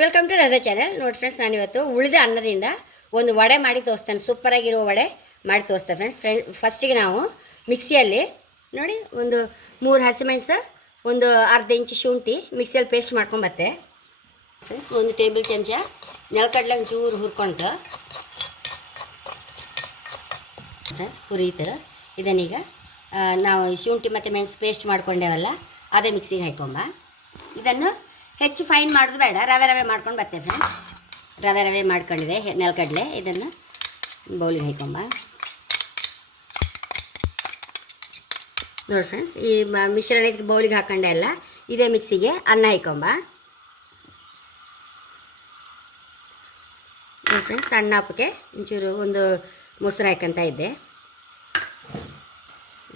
Welcome to Radha channel. ನೋಡಿ friends, ನಾನಿವತ್ತು ಉಳಿದ ಅನ್ನದಿಂದ ಒಂದು ವಡೆ ಮಾಡಿ ತೋರಿಸ್ತೇನೆ. ಸೂಪರಾಗಿರೋ ವಡೆ ಮಾಡಿ ತೋರಿಸ್ತೇನೆ ಫಸ್ಟಿಗೆ ನಾವು ಮಿಕ್ಸಿಯಲ್ಲಿ ನೋಡಿ ಒಂದು 3 ಹಸಿಮೆಣಸು, ಒಂದು ಅರ್ಧ ಇಂಚು ಶುಂಠಿ ಮಿಕ್ಸಿಯಲ್ಲಿ ಪೇಸ್ಟ್ ಮಾಡ್ಕೊಂಬತ್ತೆ ಫ್ರೆಂಡ್ಸ್. 1 ಟೇಬಲ್ ಚಮಚ ನೆಲಕಡಲೆ ಒಂಚೂರು ಹುರ್ಕೊಂಡು ಫ್ರೆಂಡ್ಸ್ ಹುರಿತು. ಇದನ್ನೀಗ ನಾವು ಶುಂಠಿ ಮತ್ತು ಮೆಣಸು ಪೇಸ್ಟ್ ಮಾಡ್ಕೊಂಡೇವಲ್ಲ ಅದೇ ಮಿಕ್ಸಿಗೆ ಹಾಕೊಂಬ. ಇದನ್ನು ಹೆಚ್ಚು ಫೈನ್ ಮಾಡೋದು ಬೇಡ, ರವೆ ಮಾಡ್ಕೊಂಡು ಬರ್ತೇವೆ ಫ್ರೆಂಡ್ಸ್. ರವೆ ಮಾಡ್ಕೊಂಡಿದೆ ನೆಲಕಡಲೆ. ಇದನ್ನು ಬೌಲಿಗೆ ಹಾಕೊಂಬ. ನೋಡಿ ಫ್ರೆಂಡ್ಸ್, ಈ ಮಿಶ್ರಣ ಇದಕ್ಕೆ ಬೌಲಿಗೆ ಹಾಕೊಂಡೆ ಅಲ್ಲ, ಇದೇ ಮಿಕ್ಸಿಗೆ ಅನ್ನ ಹಾಕೊಂಬ. ನೋಡಿ ಫ್ರೆಂಡ್ಸ್, ಸಣ್ಣ ಹಪ್ಪಕ್ಕೆ ಒಂಚೂರು ಒಂದು ಮೊಸರು ಹಾಕಂತ ಇದ್ದೆ.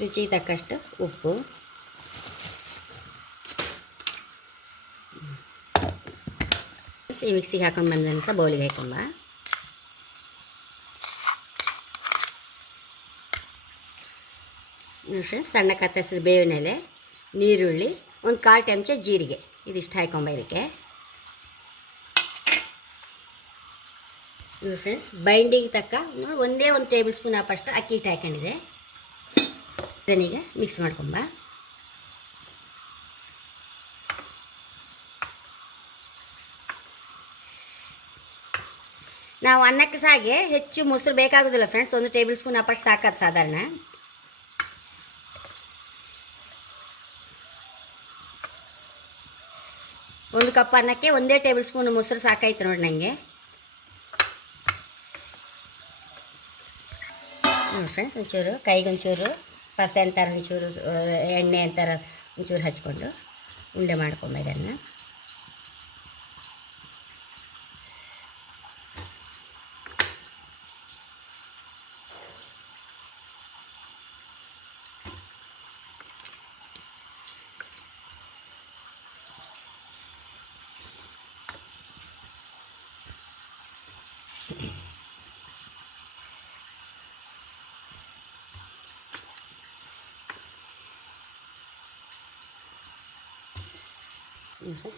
ರುಚಿಗೆ ತಕ್ಕಷ್ಟು ಉಪ್ಪು, ಈ ಮಿಕ್ಸಿಗೆ ಹಾಕೊಂಡು ಬಂದ ಸಹ ಬೌಲಿಗೆ ಹಾಕೊಂಬ. ಫ್ರೆಂಡ್ಸ್, ಸಣ್ಣ ಕತ್ತರಿಸಿದ ಬೇವಿನ ಎಲೆ, ನೀರುಳ್ಳಿ, ಒಂದು 1/4 ಚಮಚ ಜೀರಿಗೆ, ಇದಿಷ್ಟು ಹಾಕೊಂಬ ಇದಕ್ಕೆ. ನೋಡಿ ಫ್ರೆಂಡ್ಸ್, ಬೈಂಡಿಗೆ ತಕ್ಕ ನೋಡಿ ಒಂದೇ 1 ಟೇಬಲ್ ಸ್ಪೂನ್ ಅಪ್ಪಷ್ಟು ಅಕ್ಕಿ ಹಿಟ್ಟು ಹಾಕೊಂಡಿದೆ. ಇದನ್ನೀಗ ಮಿಕ್ಸ್ ಮಾಡ್ಕೊಂಬ. ನಾವು ಅನ್ನಕ್ಕೆ ಸಾಗೆ ಹೆಚ್ಚು ಮೊಸರು ಬೇಕಾಗೋದಿಲ್ಲ ಫ್ರೆಂಡ್ಸ್, 1 ಟೇಬಲ್ ಸ್ಪೂನ್ ಅಪ್ಪಷ್ಟು ಸಾಕಾದ ಸಾಧಾರಣ. ಒಂದು ಕಪ್ ಅನ್ನಕ್ಕೆ 1 ಟೇಬಲ್ ಸ್ಪೂನ್ ಮೊಸರು ಸಾಕಾಯ್ತು ನೋಡಿ ನನಗೆ. ನೋಡಿ ಫ್ರೆಂಡ್ಸ್, ಒಂಚೂರು ಕೈಗೆ ಒಂಚೂರು ಪಸೆ ಅಂತಾರೆ, ಒಂಚೂರು ಎಣ್ಣೆ ಅಂತಾರೆ, ಒಂಚೂರು ಹಚ್ಕೊಂಡು ಉಂಡೆ ಮಾಡ್ಕೊಂಬ ಇದನ್ನು.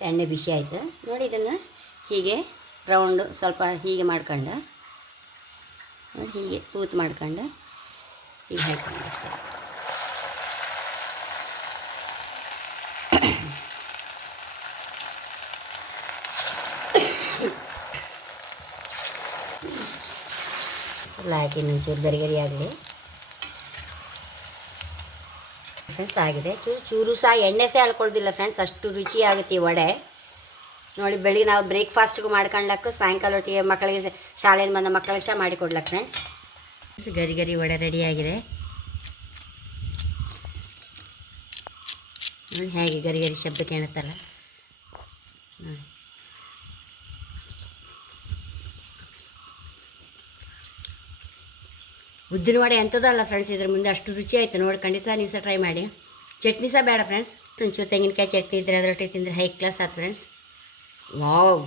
ಎಣ್ಣೆ ಬಿಸಿ ಆಯಿತು ನೋಡಿ. ಇದನ್ನು ಹೀಗೆ ರೌಂಡು ಸ್ವಲ್ಪ ಹೀಗೆ ಮಾಡ್ಕೊಂಡು ನೋಡಿ, ಹೀಗೆ ತೂತು ಮಾಡ್ಕೊಂಡು ಹೀಗೆ ಹಾಕ್ಕೊಂಡು ಅಷ್ಟೇ. ಎಲ್ಲ ಹಾಕಿ ಇನ್ನೊಂಚೂರು ಗರಿ ಆಗಲಿ ಫ್ರೆಂಡ್ಸ್. ಆಗಿದೆ. ಚೂರು ಸಹ ಎಣ್ಣೆ ಸಹ ಅಳ್ಕೊಳ್ದಿಲ್ಲ ಫ್ರೆಂಡ್ಸ್, ಅಷ್ಟು ರುಚಿ ಆಗುತ್ತೆ ಈ ವಡೆ ನೋಡಿ. ಬೆಳಿಗ್ಗೆ ನಾವು ಬ್ರೇಕ್ಫಾಸ್ಟ್ಗೂ ಮಾಡ್ಕೊಂಡ್ಲಕ್ಕ, ಸಾಯಂಕಾಲ ಹೊತ್ತಿಗೆ ಮಕ್ಕಳಿಗೆ ಶಾಲೆಯಿಂದ ಬಂದ ಮಕ್ಕಳಿಗೆ ಸಹ ಮಾಡಿಕೊಡ್ಲಕ್ಕ ಫ್ರೆಂಡ್ಸ್. ಗರಿ ವಡೆ ರೆಡಿಯಾಗಿದೆ ನೋಡಿ, ಹೇಗೆ ಗರಿ ಶಬ್ದ ಕೇಳುತ್ತಲ್ಲ ನೋಡಿ. ಉದ್ದಿನ ವಡೆ ಎಂಥದಲ್ಲ ಫ್ರೆಂಡ್ಸ್, ಇದ್ರ ಮುಂದೆ ಅಷ್ಟು ರುಚಿ ಆಯಿತು ನೋಡಿ. ಖಂಡಿತ ನೀವು ಸಹ ಟ್ರೈ ಮಾಡಿ. ಚಟ್ನಿ ಸಹ ಬೇಡ ಫ್ರೆಂಡ್ಸ್, ಒಂಚೂರು ತೆಂಗಿನಕಾಯಿ ಚಟ್ನಿ ಇದ್ದರೆ ಅದರೊಟ್ಟಿಗೆ ತಿಂದರೆ ಹೈ ಕ್ಲಾಸ್ ಆಯ್ತು ಫ್ರೆಂಡ್ಸ್. ವಾವ್,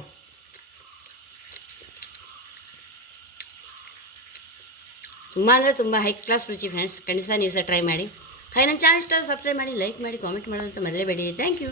ತುಂಬ ಅಂದರೆ ತುಂಬ ಹೈ ಕ್ಲಾಸ್ ರುಚಿ ಫ್ರೆಂಡ್ಸ್. ಖಂಡಿತ ನೀವು ಸಹ ಟ್ರೈ ಮಾಡಿ. ನನ್ನ ಚಾನಲ್ ಇಷ್ಟ ಸಬ್ಸ್ಕ್ರೈಬ್ ಮಾಡಿ, ಲೈಕ್ ಮಾಡಿ, ಕಾಮೆಂಟ್ ಮಾಡೋದಂತ ಮರಲೇಬೇಡಿ. Thank you.